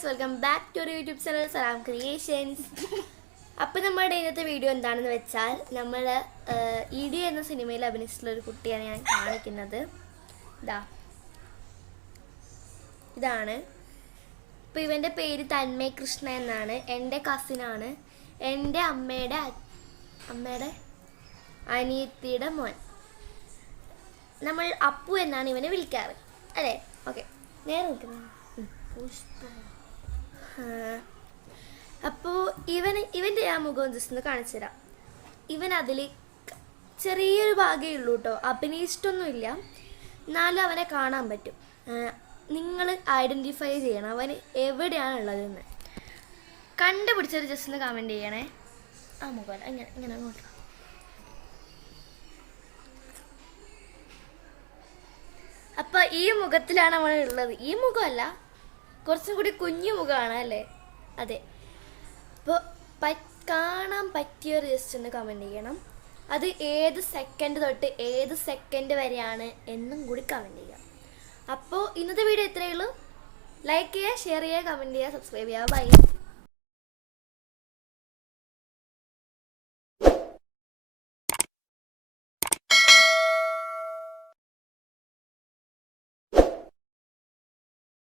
Guys, welcome back to our YouTube channel Salam Creations. അപ്പം നമ്മുടെ ഇന്നത്തെ വീഡിയോ എന്താണെന്ന് വെച്ചാൽ, നമ്മൾ ഇടി എന്ന സിനിമയിൽ അഭിനയിച്ചിട്ടുള്ള ഒരു കുട്ടിയാണ് ഞാൻ കാണിക്കുന്നത്. ഇതാണ്. ഇപ്പോൾ ഇവൻ്റെ പേര് തന്മയ് കൃഷ്ണ എന്നാണ്. എൻ്റെ കസിനാണ്. എൻ്റെ അമ്മയുടെ അനിയത്തിയുടെ മോൻ. നമ്മൾ അപ്പു എന്നാണ് ഇവനെ വിളിക്കാറ്, അല്ലേ? ഓക്കെ, നേരെ നിൽക്കുന്നത്. അപ്പോൾ ഇവൻ്റെ ആ മുഖം ജസ്റ്റ് ഒന്ന് കാണിച്ചു തരാം. ഇവൻ അതിൽ ചെറിയൊരു ഭാഗമേ ഉള്ളൂ കേട്ടോ, അഭിനയിച്ചിട്ടൊന്നുമില്ല. എന്നാലും അവനെ കാണാൻ പറ്റും. നിങ്ങൾ ഐഡൻറ്റിഫൈ ചെയ്യണം അവൻ എവിടെയാണുള്ളതെന്ന്. കണ്ടുപിടിച്ചൊരു ജസ്റ്റ് ഒന്ന് കമൻറ്റ് ചെയ്യണേ. ആ മുഖം ഇങ്ങനെ അങ്ങോട്ട്. അപ്പോൾ ഈ മുഖത്തിലാണ് അവൻ ഉള്ളത്. ഈ മുഖമല്ല, കുറച്ചും കൂടി കുഞ്ഞു മുഖമാണ്, അല്ലേ? അതെ. അപ്പോൾ കാണാൻ പറ്റിയൊരു ജസ്റ്റ് ഒന്ന് കമൻറ്റ് ചെയ്യണം. അത് ഏത് സെക്കൻഡ് തൊട്ട് ഏത് സെക്കൻഡ് വരെയാണ് എന്നും കൂടി കമൻറ്റ് ചെയ്യാം. അപ്പോൾ ഇന്നത്തെ വീഡിയോ ഇത്രയേ ഉള്ളൂ. ലൈക്ക് ചെയ്യുക, ഷെയർ ചെയ്യുക, കമൻറ്റ് ചെയ്യുക, സബ്സ്ക്രൈബ് ചെയ്യുക. ബൈ.